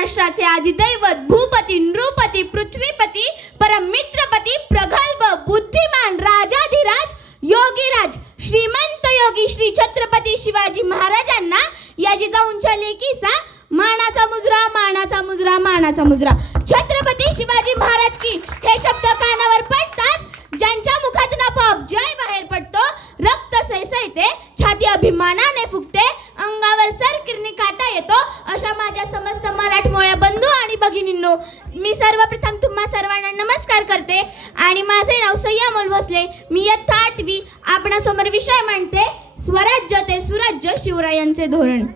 महाराष्ट्राचे आदिदैवत भूपती नृपती पृथ्वीपती परमित्रपती प्रगल्भ बुद्धिमान राजाधिराज योगीराज श्रीमंत योगी श्री छत्रपती शिवाजी महाराजांना या जिजाऊंच्या लेकीचा मानाचा मुजरा मानाचा मुजरा मानाचा मुजरा. छत्रपती शिवाजी महाराज की हे शब्द कानावर पडताच ज्यांच्या मुखातून आपोआप जय बाहेर पडतो, रक्त सळसळते, छाती अभिमानाने फुगते, अंगावर सरकिरणी काटा येतो, अशा माझ्या समस्त मराठमोळ्या बंधू आणि भगिनींनो, मी सर्वप्रथम तुम्हा सर्वांना नमस्कार करते आणि माझे नाव सय्या मोल भोसले. मी इयत्ता 8वी आपणासमोर विषय मांडते, स्वराज्य ते सुराज्य शिवरायांचे धोरण.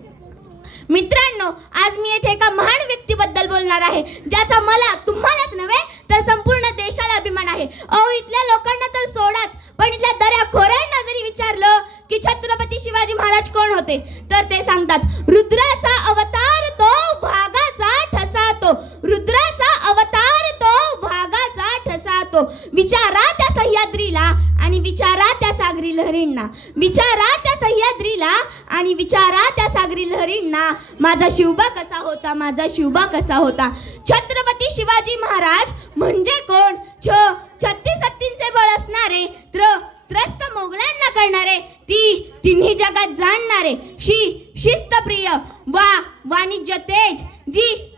मित्रांनो, आज मी येथे एका महान व्यक्तीबद्दल बोलणार आहे, ज्याचा मला तुम्हालाच नव्हे तर संपूर्ण देशाला अभिमान आहे. अहो, इथल्या लोकांना तर सोडाच, पण इथल्या दऱ्याखोऱ्यांना जरी विचारलं की छत्रपती शिवाजी महाराज कोण होते, तर ते सांगतात रुद्राचा अवतार तो, वाघाचा ठसा तो. रुद्राचा अवतार तो, वाघाचा ठसा तो. विचारा त्या सह्याद्रीला आणि विचारा त्या सागरी लहरींना, विचारा त्या सह्याद्रीला आणि विचारा त्या सागरी लहरींना, माझा शिवबा कसा होता, माझा शिवबा कसा होता. छत्रपती शिवाजी महाराज म्हणजे कोण? छत्तीस हत्तींचे बळ असणारे, त्रस्त मोगलांना करणारे, तिन्ही जगात जाणणारे, शिस्तप्रिय, वाणिज्य तेज,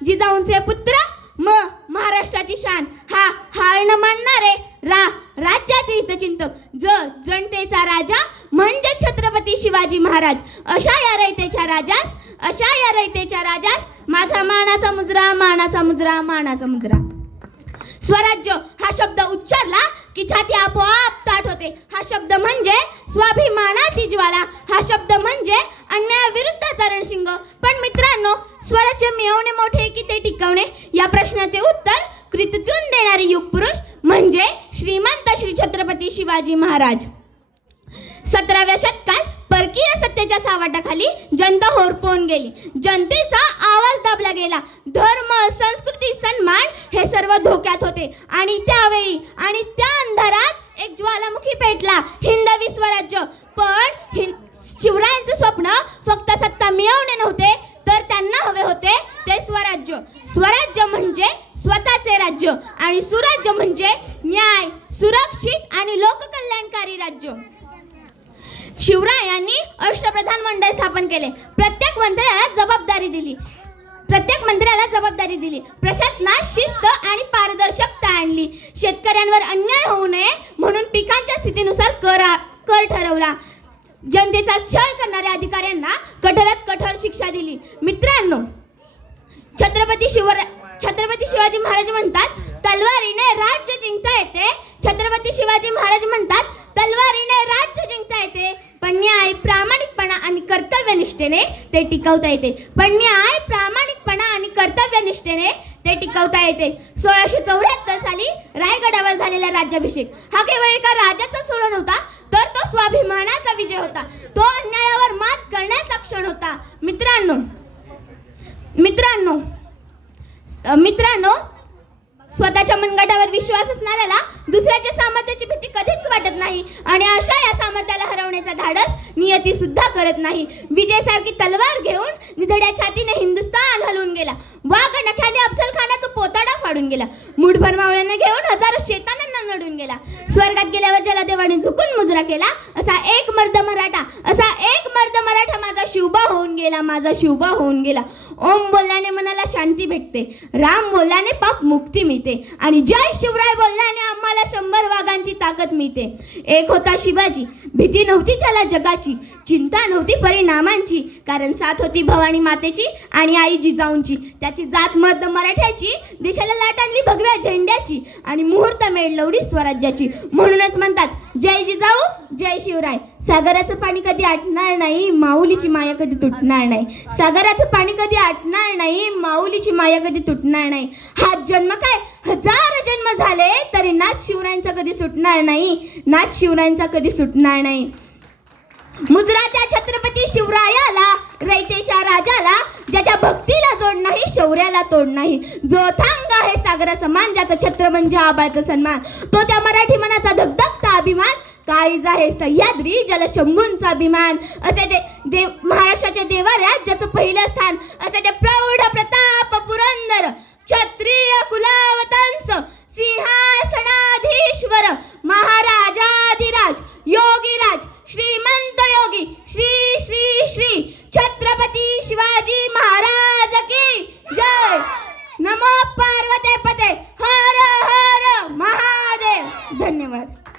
जिजाऊंचे पुत्र, महाराष्ट्राची शान, हार न मानणारे, राज्याचे हितचिंतक, जनतेचा राजा म्हणजे छत्रपती शिवाजी महाराज. अशा या रयतेच्या राजास माझा मानाचा मुजरा मानाचा मुजरा मानाचा मुजरा. स्वराज्य हा शब्द उच्चारला की छाती आपोआप ताठ होते. हा शब्द म्हणजे स्वाभिमानाची ज्वाला, हा शब्द म्हणजे अन्यायाविरुद्धचा रणशिंग. पण मित्रांनो, स्वराज्य मिळवणे मोठे की ते टिकवणे, या प्रश्नाचे उत्तर कृतीतून देणारे युगपुरुष म्हणजे श्रीमंत श्री छत्रपती शिवाजी महाराज. 17व्या शतकात परकीय सत्तेच्या सावटाखाली जनता होरपळून गेली, जनतेचा आवाज दाबला गेला. धर्म, संस्कृती, सन्मान हे सर्व धोक्यात होते आणि त्यावेळी आणि त्या अंधारात एक ज्वालामुखी पेटला, हिंदवी स्वराज्य. पण शिवरायांचे स्वप्न फक्त सत्ता मिळवणे नव्हते, तर त्यांना हवे होते ते स्वराज्य. स्वराज्य म्हणजे स्वतःचे राज्य आणि सुराज्य म्हणजे न्याय, सुरक्षित आणि लोककल्याणकारी राज्य. शिवरायांनी अष्टप्रधान मंडळ स्थापन केले, प्रत्येक मंत्र्याला जबाबदारी दिली, प्रशासनात शिस्त आणि पारदर्शकता आणली. शेतकऱ्यांवर अन्याय होऊ नये म्हणून पिकांच्या स्थितीनुसार कर ठरवला. जनतेचा छळ करणाऱ्या अधिकाऱ्यांना कठोरात कठोर शिक्षा दिली. मित्रांनो, छत्रपती शिवाजी महाराज म्हणतात तलवारीने राज्य जिंकता येते. छत्रपती शिवाजी महाराज म्हणतात तलवारीने राज्य जिंकता येते, पण न्याय, प्रामाणिकपणा आणि कर्तव्यनिष्ठेने ते टिकवता येते. 1674 साली रायगडावर झालेला राज्याभिषेक हा केवळ एका राजाचा सोहळा नव्हता, तर तो स्वाभिमानाचा विजय होता. तो अन्यायावर मात करण्याचा क्षण होता. मित्रांनो, स्वतःच्या मनगटावर विश्वास असणाऱ्याला दुसऱ्याच्या सामर्थ्याची भीती कधीच वाटत नाही आणि अशा या सामर्थ्याला हरवण्याचा धाडस नियती सुद्धा करत नाही. विजयसारखी तलवार घेऊन निधड्या छातीने हिंदुस्थान हलवून गेला. वाघ नख्याने अफजल खानाचा पोताडा फाडून गेला. मुठभर मावळ्यांना घेऊन हजारो शेतानांना नडून गेला. स्वर्गात गेल्यावर ज्याला देवाने झुकून मुजरा केला, असा एक मर्द मराठा माझा शिवबा होऊन गेला, माझा शिवबा होऊन गेला. ओम बोलल्याने मनाला शांती भेटते, राम बोलल्याने पाप मुक्ती मिळते आणि जय शिवराय बोलल्याने आम्हाला 100 वाघांची ताकद मिळते. एक होता शिवाजी, भीती नव्हती त्याला जगाची, चिंता नव्हती परिणामांची, कारण साथ होती भवानी मातेची आणि आई जिजाऊंची. त्याची जात मर्द मराठ्याची, देशाला लाट आणली भगव्या झेंड्याची आणि मुहूर्त मेढ लवली स्वराज्याची. म्हणूनच म्हणतात जय जिजाऊ जय शिवराय. सागराचं पाणी कधी आटणार नाही, माऊलीची माया कधी तुटणार नाही. सागराचं पाणी कधी आटणार नाही, माऊलीची माया कधी तुटणार नाही. हा जन्म काय 1000 जन्म झाले तरी नाथ शिवरायांचा कधी सुटणार नाही, नाथ शिवरायांचा कधी सुटणार नाही. मुजरा त्या छत्रपती शिवरायाला, रयतेच्या राजाला, ज्याच्या भक्तीला जोड नाही, शौर्याला तोड नाही. जो थांग आहे सागरा समान, ज्याचा छत्र म्हणजे आबाचा सन्मान. तो त्या मराठी मनाचा धगधगता अभिमान, काळीज आहे सह्याद्री ज्याला शंभूंचा अभिमान. असे ते महाराष्ट्राच्या देवाऱ्यात ज्याचं पहिलं स्थान, असे ते प्रौढ प्रताप